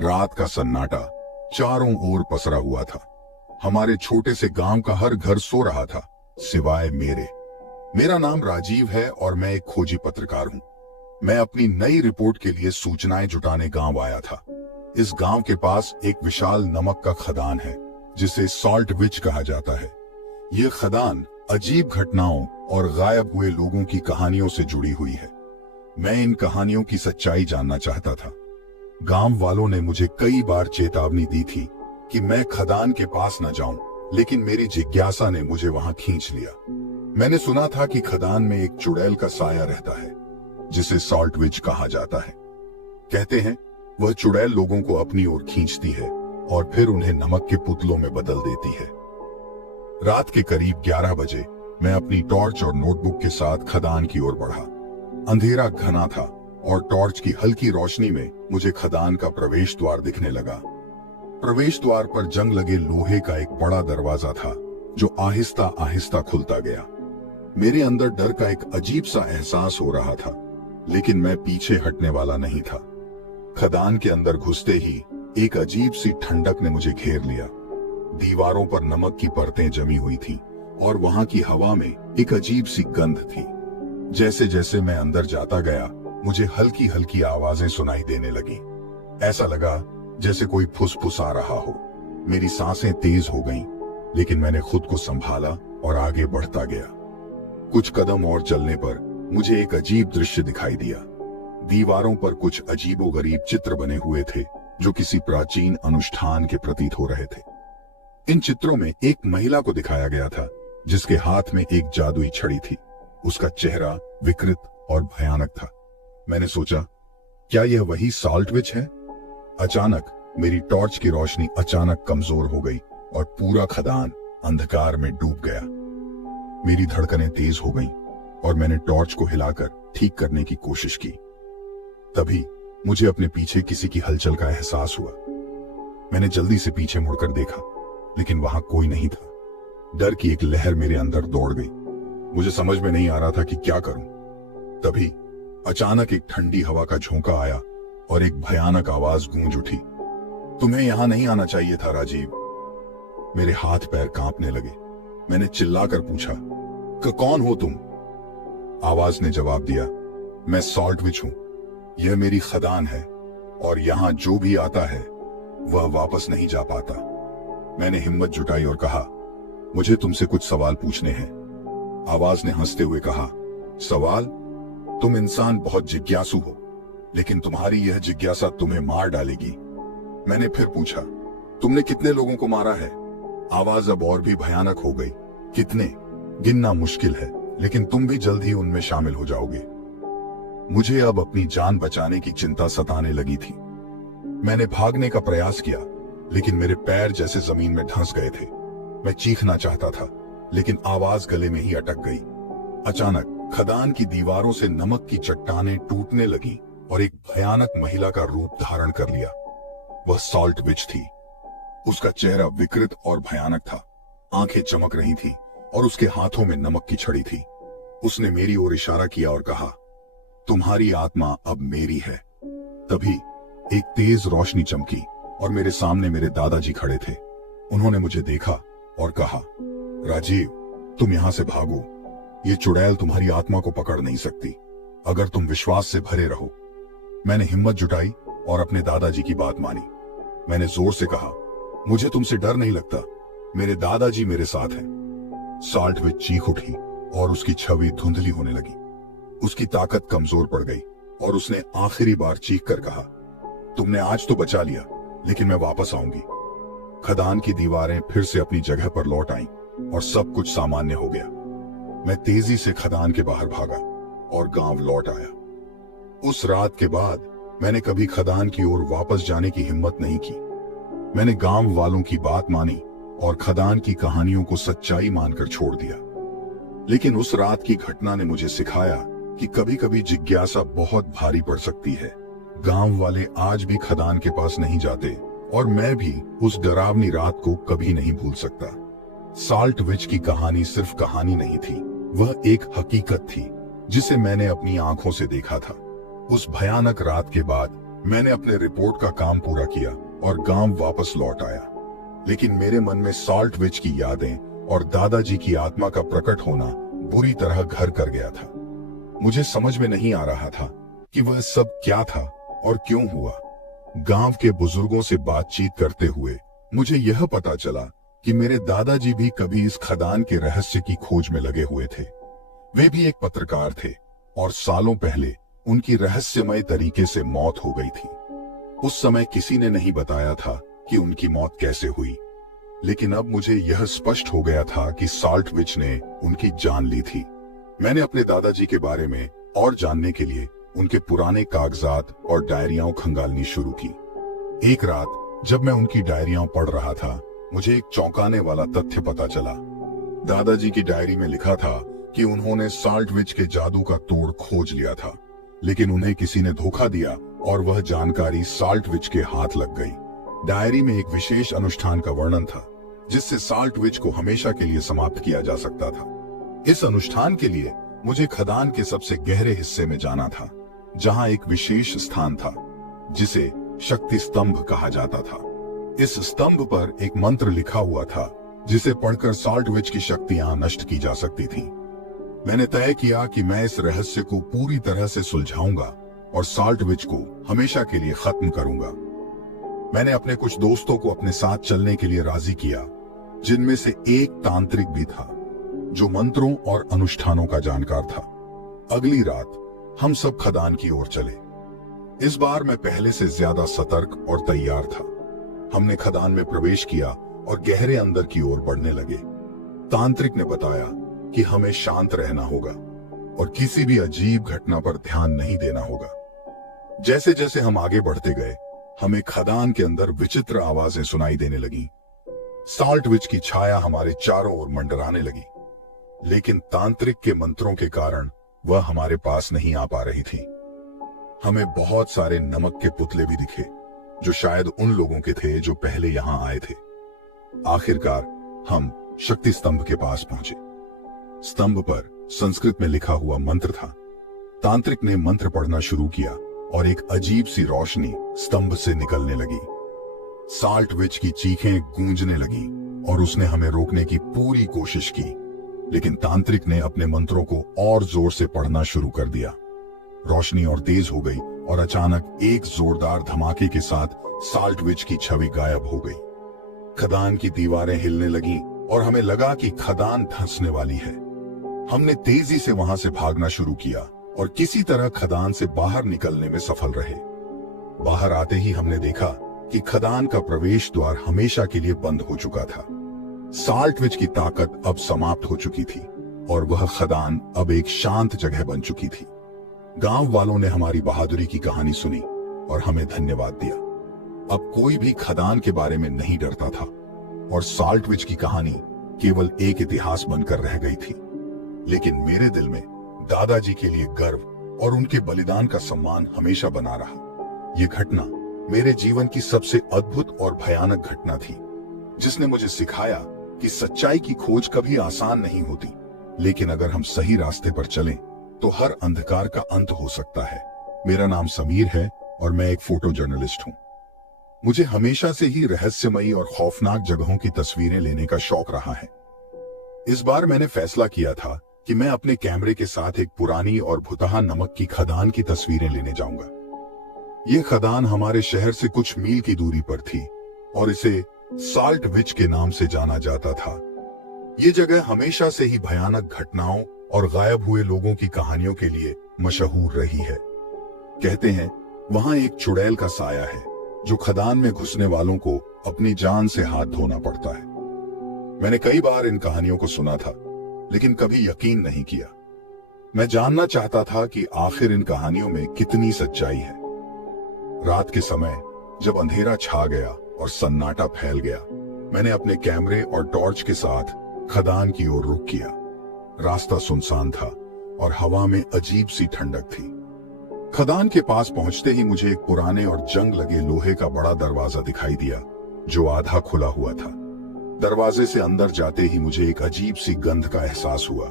रात का सन्नाटा चारों ओर पसरा हुआ था। हमारे छोटे से गांव का हर घर सो रहा था सिवाय मेरे। मेरा नाम राजीव है और मैं एक खोजी पत्रकार हूं। मैं अपनी नई रिपोर्ट के लिए सूचनाएं जुटाने गांव आया था। इस गांव के पास एक विशाल नमक का खदान है जिसे सॉल्ट विच कहा जाता है। यह खदान अजीब घटनाओं और गायब हुए लोगों की कहानियों से जुड़ी हुई है। मैं इन कहानियों की सच्चाई जानना चाहता था। गांव वालों ने मुझे कई बार चेतावनी दी थी कि मैं खदान के पास न जाऊं, लेकिन मेरी जिज्ञासा ने मुझे वहां खींच लिया। मैंने सुना था कि खदान में एक चुड़ैल का साया रहता है जिसे सॉल्ट विच कहा जाता है। कहते हैं वह चुड़ैल लोगों को अपनी ओर खींचती है और फिर उन्हें नमक के पुतलों में बदल देती है। रात के करीब 11 बजे मैं अपनी टॉर्च और नोटबुक के साथ खदान की ओर बढ़ा। अंधेरा घना था और टॉर्च की हल्की रोशनी में मुझे खदान का प्रवेश द्वार दिखने लगा। प्रवेश द्वार पर जंग लगे लोहे का एक बड़ा दरवाजा था जो आहिस्ता आहिस्ता खुलता गया। मेरे अंदर डर का एक अजीब सा एहसास हो रहा था, लेकिन मैं पीछे हटने वाला नहीं था। खदान के अंदर घुसते ही एक अजीब सी ठंडक ने मुझे घेर लिया। दीवारों पर नमक की परतें जमी हुई थी और वहां की हवा में एक अजीब सी गंध थी। जैसे जैसे मैं अंदर जाता गया मुझे हल्की हल्की आवाजें सुनाई देने लगी। ऐसा लगा जैसे कोई फुसफुसा रहा हो। मेरी सांसें तेज हो गईं, लेकिन मैंने खुद को संभाला और आगे बढ़ता गया। कुछ कदम और चलने पर मुझे एक अजीब दृश्य दिखाई दिया। दीवारों पर कुछ अजीबोगरीब चित्र बने हुए थे जो किसी प्राचीन अनुष्ठान के प्रतीत हो रहे थे। इन चित्रों में एक महिला को दिखाया गया था जिसके हाथ में एक जादुई छड़ी थी। उसका चेहरा विकृत और भयानक था। मैंने सोचा, क्या यह वही सॉल्ट विच है? अचानक मेरी टॉर्च की रोशनी अचानक कमजोर हो गई और पूरा खदान अंधकार में डूब गया। मेरी धड़कनें तेज हो गईं और मैंने टॉर्च को हिलाकर ठीक करने की कोशिश की। तभी मुझे अपने पीछे किसी की हलचल का एहसास हुआ। मैंने जल्दी से पीछे मुड़कर देखा, लेकिन वहां कोई नहीं था। डर की एक लहर मेरे अंदर दौड़ गई। मुझे समझ में नहीं आ रहा था कि क्या करूं। तभी अचानक एक ठंडी हवा का झोंका आया और एक भयानक आवाज गूंज उठी, तुम्हें यहां नहीं आना चाहिए था राजीव। मेरे हाथ पैर कांपने लगे। मैंने चिल्लाकर पूछा, कौन हो तुम? आवाज ने जवाब दिया, मैं सॉल्ट विच हूं। यह मेरी खदान है और यहां जो भी आता है वह वापस नहीं जा पाता। मैंने हिम्मत जुटाई और कहा, मुझे तुमसे कुछ सवाल पूछने हैं। आवाज ने हंसते हुए कहा, सवाल? तुम इंसान बहुत जिज्ञासु हो, लेकिन तुम्हारी यह जिज्ञासा तुम्हें मार डालेगी। मैंने फिर पूछा, तुमने कितने लोगों को मारा है? आवाज अब और भी भयानक हो गई, कितने गिनना मुश्किल है, लेकिन तुम भी जल्द ही उनमें शामिल हो जाओगे। मुझे अब अपनी जान बचाने की चिंता सताने लगी थी। मैंने भागने का प्रयास किया, लेकिन मेरे पैर जैसे जमीन में धंस गए थे। मैं चीखना चाहता था, लेकिन आवाज गले में ही अटक गई। अचानक खदान की दीवारों से नमक की चट्टानें टूटने लगी और एक भयानक महिला का रूप धारण कर लिया। वह सॉल्ट विच थी। उसका चेहरा विकृत और भयानक था। आंखें चमक रही थी और उसके हाथों में नमक की छड़ी थी। उसने मेरी ओर इशारा किया और कहा, तुम्हारी आत्मा अब मेरी है। तभी एक तेज रोशनी चमकी और मेरे सामने मेरे दादाजी खड़े थे। उन्होंने मुझे देखा और कहा, राजीव, तुम यहां से भागो। ये चुड़ैल तुम्हारी आत्मा को पकड़ नहीं सकती अगर तुम विश्वास से भरे रहो। मैंने हिम्मत जुटाई और अपने दादाजी की बात मानी। मैंने जोर से कहा, मुझे तुमसे डर नहीं लगता, मेरे दादाजी मेरे साथ हैं। सॉल्ट विच चीख उठी और उसकी छवि धुंधली होने लगी। उसकी ताकत कमजोर पड़ गई और उसने आखिरी बार चीख कर कहा, तुमने आज तो बचा लिया, लेकिन मैं वापस आऊंगी। खदान की दीवारें फिर से अपनी जगह पर लौट आईं और सब कुछ सामान्य हो गया। मैं तेजी से खदान के बाहर भागा और गांव लौट आया। उस रात के बाद मैंने कभी खदान की ओर वापस जाने की हिम्मत नहीं की। मैंने गांव वालों की बात मानी और खदान की कहानियों को सच्चाई मानकर छोड़ दिया। लेकिन उस रात की घटना ने मुझे सिखाया कि कभी कभी जिज्ञासा बहुत भारी पड़ सकती है। गांव वाले आज भी खदान के पास नहीं जाते और मैं भी उस डरावनी रात को कभी नहीं भूल सकता। सॉल्ट विच की कहानी सिर्फ कहानी नहीं थी, वह एक हकीकत थी जिसे मैंने अपनी आंखों से देखा था। उस भयानक रात के बाद मैंने अपने रिपोर्ट का काम पूरा किया और गांव वापस लौट आया, लेकिन मेरे मन में साल्ट विच की यादें और दादाजी की आत्मा का प्रकट होना बुरी तरह घर कर गया था। मुझे समझ में नहीं आ रहा था कि वह सब क्या था और क्यों हुआ। गांव के बुजुर्गों से बातचीत करते हुए मुझे यह पता चला कि मेरे दादाजी भी कभी इस खदान के रहस्य की खोज में लगे हुए थे। वे भी एक पत्रकार थे और सालों पहले उनकी रहस्यमय तरीके से मौत हो गई थी। उस समय किसी ने नहीं बताया था कि उनकी मौत कैसे हुई, लेकिन अब मुझे यह स्पष्ट हो गया था कि साल्ट विच ने उनकी जान ली थी। मैंने अपने दादाजी के बारे में और जानने के लिए उनके पुराने कागजात और डायरियां खंगालनी शुरू की। एक रात जब मैं उनकी डायरियां पढ़ रहा था, मुझे एक चौंकाने वाला तथ्य पता चला। दादाजी की डायरी में लिखा था कि उन्होंने साल्ट विच के जादू का तोड़ खोज लिया था, लेकिन उन्हें किसी ने धोखा दिया और वह जानकारी साल्ट विच के हाथ लग गई। डायरी में एक विशेष अनुष्ठान का वर्णन था जिससे साल्ट विच को हमेशा के लिए समाप्त किया जा सकता था। इस अनुष्ठान के लिए मुझे खदान के सबसे गहरे हिस्से में जाना था, जहां एक विशेष स्थान था जिसे शक्ति स्तंभ कहा जाता था। इस स्तंभ पर एक मंत्र लिखा हुआ था जिसे पढ़कर साल्ट विच की शक्तियां नष्ट की जा सकती थीं। मैंने तय किया कि मैं इस रहस्य को पूरी तरह से सुलझाऊंगा और साल्ट विच को हमेशा के लिए खत्म करूंगा। मैंने अपने कुछ दोस्तों को अपने साथ चलने के लिए राजी किया, जिनमें से एक तांत्रिक भी था जो मंत्रों और अनुष्ठानों का जानकार था। अगली रात हम सब खदान की ओर चले। इस बार मैं पहले से ज्यादा सतर्क और तैयार था। हमने खदान में प्रवेश किया और गहरे अंदर की ओर बढ़ने लगे। तांत्रिक ने बताया कि हमें शांत रहना होगा और किसी भी अजीब घटना पर ध्यान नहीं देना होगा। जैसे जैसे हम आगे बढ़ते गए, हमें खदान के अंदर विचित्र आवाजें सुनाई देने लगी। साल्ट विच की छाया हमारे चारों ओर मंडराने लगी, लेकिन तांत्रिक के मंत्रों के कारण वह हमारे पास नहीं आ पा रही थी। हमें बहुत सारे नमक के पुतले भी दिखे, जो शायद उन लोगों के थे जो पहले यहां आए थे। आखिरकार हम शक्ति स्तंभ के पास पहुंचे। स्तंभ पर संस्कृत में लिखा हुआ मंत्र था। तांत्रिक ने मंत्र पढ़ना शुरू किया और एक अजीब सी रोशनी स्तंभ से निकलने लगी। साल्ट विच की चीखें गूंजने लगी और उसने हमें रोकने की पूरी कोशिश की, लेकिन तांत्रिक ने अपने मंत्रों को और जोर से पढ़ना शुरू कर दिया। रोशनी और तेज हो गई और अचानक एक जोरदार धमाके के साथ साल्ट विच की छवि गायब हो गई। खदान की दीवारें हिलने लगीं और हमें लगा कि खदान धंसने वाली है। हमने तेजी से वहां से भागना शुरू किया और किसी तरह खदान से बाहर निकलने में सफल रहे। बाहर आते ही हमने देखा कि खदान का प्रवेश द्वार हमेशा के लिए बंद हो चुका था। साल्ट विच की ताकत अब समाप्त हो चुकी थी और वह खदान अब एक शांत जगह बन चुकी थी। गांव वालों ने हमारी बहादुरी की कहानी सुनी और हमें धन्यवाद दिया। अब कोई भी खदान के बारे में नहीं डरता था और साल्ट विच की कहानी केवल एक इतिहास बनकर रह गई थी। लेकिन मेरे दिल में दादाजी के लिए गर्व और उनके बलिदान का सम्मान हमेशा बना रहा। ये घटना मेरे जीवन की सबसे अद्भुत और भयानक घटना थी, जिसने मुझे सिखाया कि सच्चाई की खोज कभी आसान नहीं होती, लेकिन अगर हम सही रास्ते पर चलें तो हर अंधकार का अंत हो सकता है। मेरा नाम समीर है और मैं एक फोटो जर्नलिस्ट हूं। मुझे हमेशा से ही रहस्यमयी और खौफनाक जगहों की तस्वीरें लेने का शौक रहा है। इस बार मैंने फैसला किया था कि मैं अपने कैमरे के साथ एक पुरानी और भुतहा नमक की खदान की तस्वीरें लेने जाऊंगा। ये खदान हमारे शहर से कुछ मील की दूरी पर थी और इसे साल्ट विच के नाम से जाना जाता था। ये जगह हमेशा से ही भयानक घटनाओं और गायब हुए लोगों की कहानियों के लिए मशहूर रही है। कहते हैं वहां एक चुड़ैल का साया है जो खदान में घुसने वालों को अपनी जान से हाथ धोना पड़ता है। मैंने कई बार इन कहानियों को सुना था, लेकिन कभी यकीन नहीं किया। मैं जानना चाहता था कि आखिर इन कहानियों में कितनी सच्चाई है। रात के समय जब अंधेरा छा गया और सन्नाटा फैल गया, मैंने अपने कैमरे और टॉर्च के साथ खदान की ओर रुख किया। रास्ता सुनसान था और हवा में अजीब सी ठंडक थी। खदान के पास पहुंचते ही मुझे एक पुराने और जंग लगे लोहे का बड़ा दरवाजा दिखाई दिया, जो आधा खुला हुआ था। दरवाजे से अंदर जाते ही मुझे एक अजीब सी गंध का एहसास हुआ।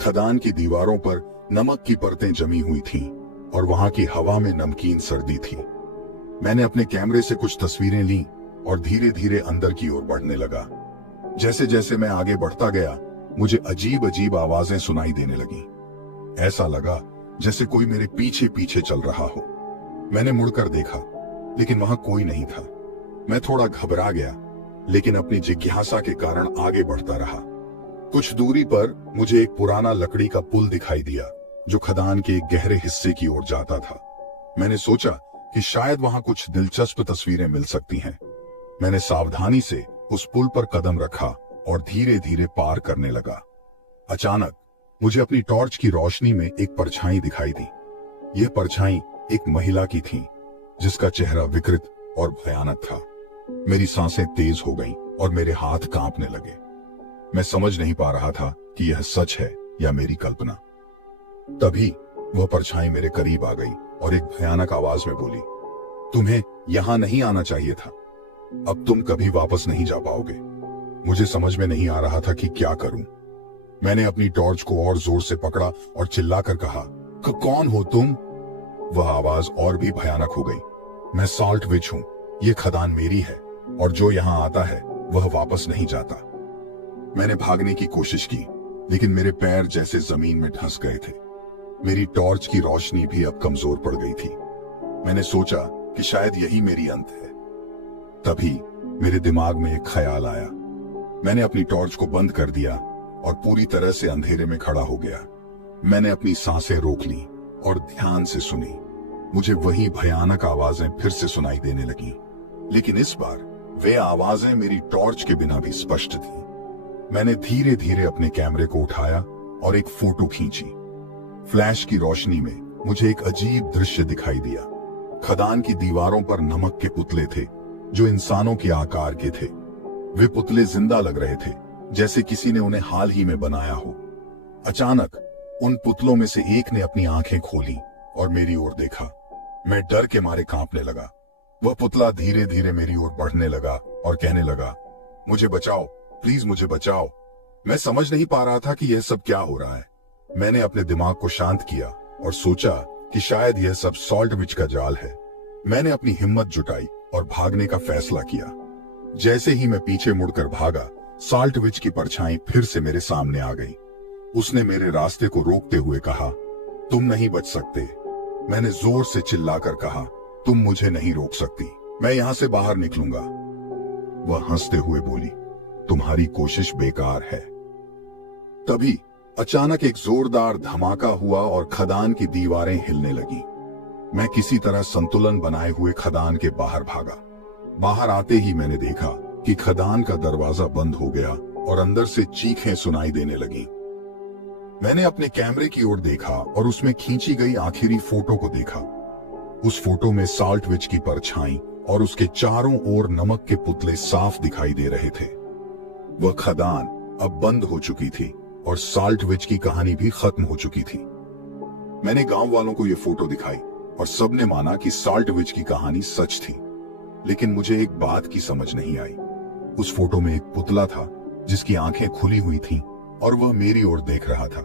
खदान की दीवारों पर नमक की परतें जमी हुई थीं और वहां की हवा में नमकीन सर्दी थी। मैंने अपने कैमरे से कुछ तस्वीरें ली और धीरे धीरे अंदर की ओर बढ़ने लगा। जैसे जैसे मैं आगे बढ़ता गया, मुझे अजीब अजीब आवाजें सुनाई देने लगी। ऐसा लगा जैसे कोई मेरे पीछे पीछे चल रहा हो। मैंने मुड़कर देखा, लेकिन वहां कोई नहीं था। मैं थोड़ा घबरा गया, लेकिन अपनी जिज्ञासा के कारण आगे बढ़ता रहा। कुछ दूरी पर मुझे एक पुराना लकड़ी का पुल दिखाई दिया, जो खदान के एक गहरे हिस्से की ओर जाता था। मैंने सोचा कि शायद वहां कुछ दिलचस्प तस्वीरें मिल सकती हैं। मैंने सावधानी से उस पुल पर कदम रखा और धीरे धीरे पार करने लगा। अचानक मुझे अपनी टॉर्च की रोशनी में एक परछाई दिखाई दी। यह परछाई एक महिला की थी, जिसका चेहरा विकृत और भयानक था। मेरी सांसें तेज हो गईं और मेरे हाथ कांपने लगे। मैं समझ नहीं पा रहा था कि यह सच है या मेरी कल्पना। तभी वह परछाई मेरे करीब आ गई और एक भयानक आवाज में बोली, तुम्हें यहां नहीं आना चाहिए था। अब तुम कभी वापस नहीं जा पाओगे। मुझे समझ में नहीं आ रहा था कि क्या करूं। मैंने अपनी टॉर्च को और जोर से पकड़ा और चिल्लाकर कहा, कौन हो तुम? वह आवाज और भी भयानक हो गई। मैं सॉल्ट विच हूं। यह खदान मेरी है और जो यहां आता है वह वापस नहीं जाता। मैंने भागने की कोशिश की, लेकिन मेरे पैर जैसे जमीन में धंस गए थे। मेरी टॉर्च की रोशनी भी अब कमजोर पड़ गई थी। मैंने सोचा कि शायद यही मेरी अंत है। तभी मेरे दिमाग में एक ख्याल आया। मैंने अपनी टॉर्च को बंद कर दिया और पूरी तरह से अंधेरे में खड़ा हो गया। मैंने अपनी सांसें रोक ली और ध्यान से सुनी। मुझे वही भयानक आवाजें फिर से सुनाई देने लगी, लेकिन इस बार वे आवाजें मेरी टॉर्च के बिना भी स्पष्ट थीं। मैंने धीरे धीरे अपने कैमरे को उठाया और एक फोटो खींची। फ्लैश की रोशनी में मुझे एक अजीब दृश्य दिखाई दिया। खदान की दीवारों पर नमक के पुतले थे, जो इंसानों के आकार के थे। वे पुतले जिंदा लग रहे थे, जैसे किसी ने उन्हें हाल ही में बनाया हो। अचानक उन पुतलों में से एक ने अपनी आंखें खोली और मेरी ओर देखा। मैं डर के मारे कांपने लगा। वह पुतला धीरे धीरे मेरी ओर बढ़ने लगा और कहने लगा, मुझे बचाओ, प्लीज मुझे बचाओ। मैं समझ नहीं पा रहा था कि यह सब क्या हो रहा है। मैंने अपने दिमाग को शांत किया और सोचा कि शायद यह सब सॉल्ट विच का जाल है। मैंने अपनी हिम्मत जुटाई और भागने का फैसला किया। जैसे ही मैं पीछे मुड़कर भागा, सॉल्ट विच की परछाई फिर से मेरे सामने आ गई। उसने मेरे रास्ते को रोकते हुए कहा, तुम नहीं बच सकते। मैंने जोर से चिल्लाकर कहा, तुम मुझे नहीं रोक सकती, मैं यहां से बाहर निकलूंगा। वह हंसते हुए बोली, तुम्हारी कोशिश बेकार है। तभी अचानक एक जोरदार धमाका हुआ और खदान की दीवारें हिलने लगी। मैं किसी तरह संतुलन बनाए हुए खदान के बाहर भागा। बाहर आते ही मैंने देखा कि खदान का दरवाजा बंद हो गया और अंदर से चीखें सुनाई देने लगी। मैंने अपने कैमरे की ओर देखा और उसमें खींची गई आखिरी फोटो को देखा। उस फोटो में सॉल्ट विच की परछाई और उसके चारों ओर नमक के पुतले साफ दिखाई दे रहे थे। वह खदान अब बंद हो चुकी थी और सॉल्ट विच की कहानी भी खत्म हो चुकी थी। मैंने गांव वालों को यह फोटो दिखाई और सबने माना कि सॉल्ट विच की कहानी सच थी। लेकिन मुझे एक बात की समझ नहीं आई। उस फोटो में एक पुतला था जिसकी आंखें खुली हुई थीं और वह मेरी ओर देख रहा था।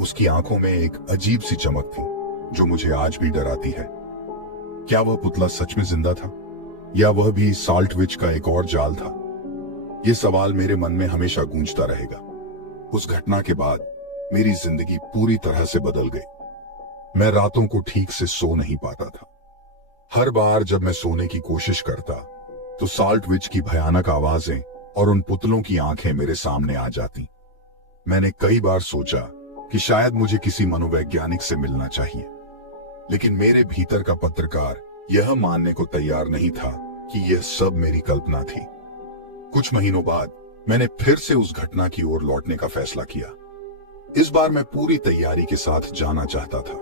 उसकी आंखों में एक अजीब सी चमक थी जो मुझे आज भी डराती है। क्या वह पुतला सच में जिंदा था या वह भी सॉल्ट विच का एक और जाल था? यह सवाल मेरे मन में हमेशा गूंजता रहेगा। उस घटना के बाद मेरी जिंदगी पूरी तरह से बदल गई। मैं रातों को ठीक से सो नहीं पाता था। हर बार जब मैं सोने की कोशिश करता तो सॉल्ट विच की भयानक आवाजें और उन पुतलों की आंखें मेरे सामने आ जाती। मैंने कई बार सोचा कि शायद मुझे किसी मनोवैज्ञानिक से मिलना चाहिए, लेकिन मेरे भीतर का पत्रकार यह मानने को तैयार नहीं था कि यह सब मेरी कल्पना थी। कुछ महीनों बाद मैंने फिर से उस घटना की ओर लौटने का फैसला किया। इस बार मैं पूरी तैयारी के साथ जाना चाहता था।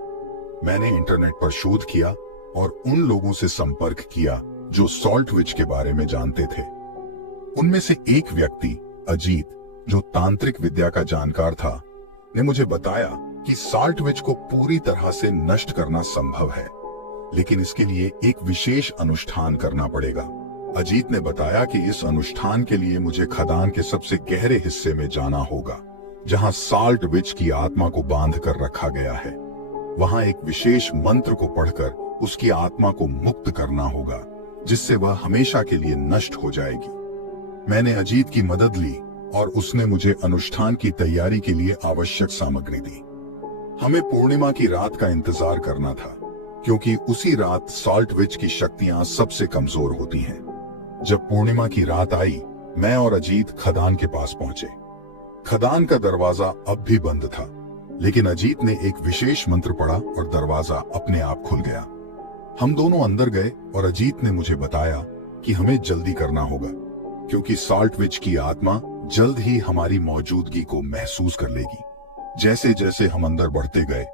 मैंने इंटरनेट पर शोध किया और उन लोगों से संपर्क किया जो सॉल्ट विच के बारे में जानते थे। उनमें से एक व्यक्ति अजीत, जो तांत्रिक विद्या का जानकार था, ने मुझे बताया कि सॉल्ट विच को पूरी तरह से नष्ट करना संभव है, लेकिन इसके लिए एक विशेष अनुष्ठान करना पड़ेगा। अजीत ने बताया कि इस अनुष्ठान के लिए मुझे खदान के सबसे गहरे हिस्से में जाना होगा, जहां सॉल्ट विच की आत्मा को बांध कर रखा गया है। वहां एक विशेष मंत्र को पढ़कर उसकी आत्मा को मुक्त करना होगा, जिससे वह हमेशा के लिए नष्ट हो जाएगी। मैंने अजीत की मदद ली और उसने मुझे अनुष्ठान की तैयारी के लिए आवश्यक सामग्री दी। हमें पूर्णिमा की रात का इंतजार करना था, क्योंकि उसी रात सॉल्ट विच की शक्तियां सबसे कमजोर होती हैं। जब पूर्णिमा की रात आई, मैं और अजीत खदान के पास पहुंचे। खदान का दरवाजा अब भी बंद था, लेकिन अजीत ने एक विशेष मंत्र पढ़ा और दरवाजा अपने आप खुल गया। हम दोनों अंदर गए और अजीत ने मुझे बताया कि हमें जल्दी करना होगा, क्योंकि सॉल्ट विच की आत्मा जल्द ही हमारी मौजूदगी को महसूस कर लेगी। जैसे जैसे हम अंदर बढ़ते गए,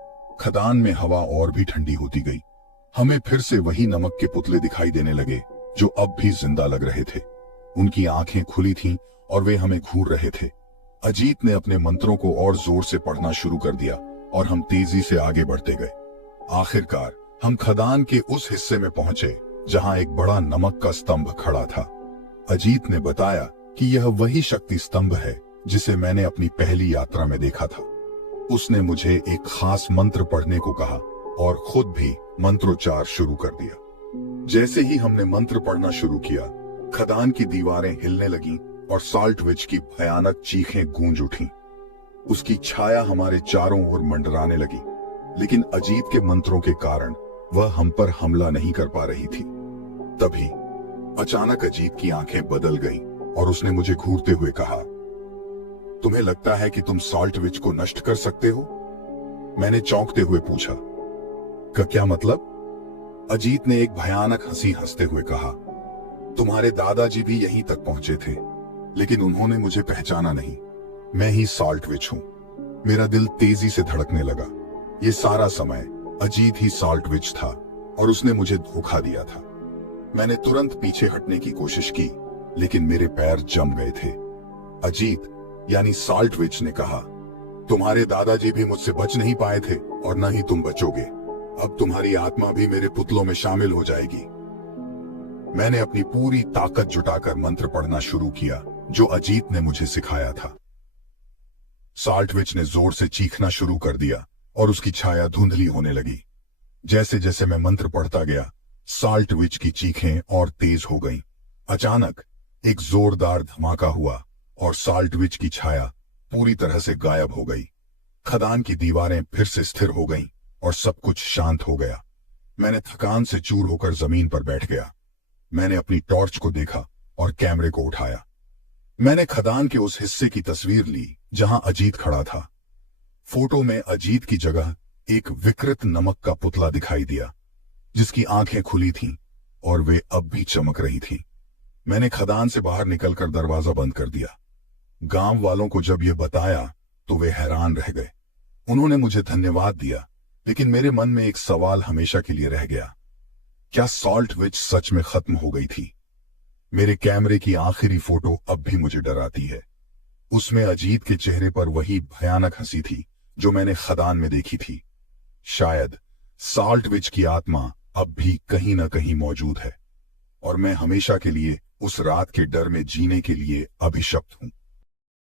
खदान में हवा और भी ठंडी होती गई। हमें फिर से वही नमक के पुतले दिखाई देने लगे, जो अब भी जिंदा लग रहे थे। उनकी आंखें खुली थीं और वे हमें घूर रहे थे। अजीत ने अपने मंत्रों को और जोर से पढ़ना शुरू कर दिया और हम तेजी से आगे बढ़ते गए। आखिरकार हम खदान के उस हिस्से में पहुंचे जहां एक बड़ा नमक का स्तंभ खड़ा था। अजीत ने बताया कि यह वही शक्ति स्तंभ है जिसे मैंने अपनी पहली यात्रा में देखा था। उसने मुझे एक खास मंत्र पढ़ने को कहा और खुद भी मंत्रोच्चार शुरू कर दिया। जैसे ही हमने मंत्र पढ़ना शुरू किया, खदान की दीवारें हिलने लगीं और सॉल्ट विच की भयानक चीखें गूंज उठीं। उसकी छाया हमारे चारों ओर मंडराने लगी, लेकिन अजीत के मंत्रों के कारण वह हम पर हमला नहीं कर पा रही थी। तभी अचानक अजीत की आंखें बदल गईं और उसने मुझे घूरते हुए कहा, तुम्हें लगता है कि तुम सॉल्ट विच को नष्ट कर सकते हो? मैंने चौंकते हुए पूछा, क्या मतलब? अजीत ने एक भयानक हंसी हंसते हुए कहा, तुम्हारे दादाजी भी यहीं तक पहुंचे थे, लेकिन उन्होंने मुझे पहचाना नहीं। मैं ही सॉल्ट विच हूं। मेरा दिल तेजी से धड़कने लगा। ये सारा समय अजीत ही सॉल्ट विच था और उसने मुझे धोखा दिया था। मैंने तुरंत पीछे हटने की कोशिश की, लेकिन मेरे पैर जम गए थे। अजीत यानी सॉल्ट विच ने कहा, तुम्हारे दादाजी भी मुझसे बच नहीं पाए थे और न ही तुम बचोगे। अब तुम्हारी आत्मा भी मेरे पुतलों में शामिल हो जाएगी। मैंने अपनी पूरी ताकत जुटाकर मंत्र पढ़ना शुरू किया, जो अजीत ने मुझे सिखाया था। सॉल्ट विच ने जोर से चीखना शुरू कर दिया और उसकी छाया धुंधली होने लगी। जैसे जैसे मैं मंत्र पढ़ता गया, सॉल्ट विच की चीखें और तेज हो गईं। अचानक एक जोरदार धमाका हुआ और सॉल्ट विच की छाया पूरी तरह से गायब हो गई। खदान की दीवारें फिर से स्थिर हो गईं और सब कुछ शांत हो गया। मैंने थकान से चूर होकर जमीन पर बैठ गया। मैंने अपनी टॉर्च को देखा और कैमरे को उठाया। मैंने खदान के उस हिस्से की तस्वीर ली जहां अजीत खड़ा था। फोटो में अजीत की जगह एक विकृत नमक का पुतला दिखाई दिया, जिसकी आंखें खुली थीं और वे अब भी चमक रही थीं। मैंने खदान से बाहर निकलकर दरवाजा बंद कर दिया। गांव वालों को जब यह बताया तो वे हैरान रह गए। उन्होंने मुझे धन्यवाद दिया, लेकिन मेरे मन में एक सवाल हमेशा के लिए रह गया, क्या सॉल्ट विच सच में खत्म हो गई थी? मेरे कैमरे की आखिरी फोटो अब भी मुझे डराती है। उसमें अजीत के चेहरे पर वही भयानक हंसी थी जो मैंने खदान में देखी थी। शायद सॉल्ट विच की आत्मा अब भी कहीं न कहीं मौजूद है और मैं हमेशा के लिए उस रात के डर में जीने के लिए अभिशप्त हूं।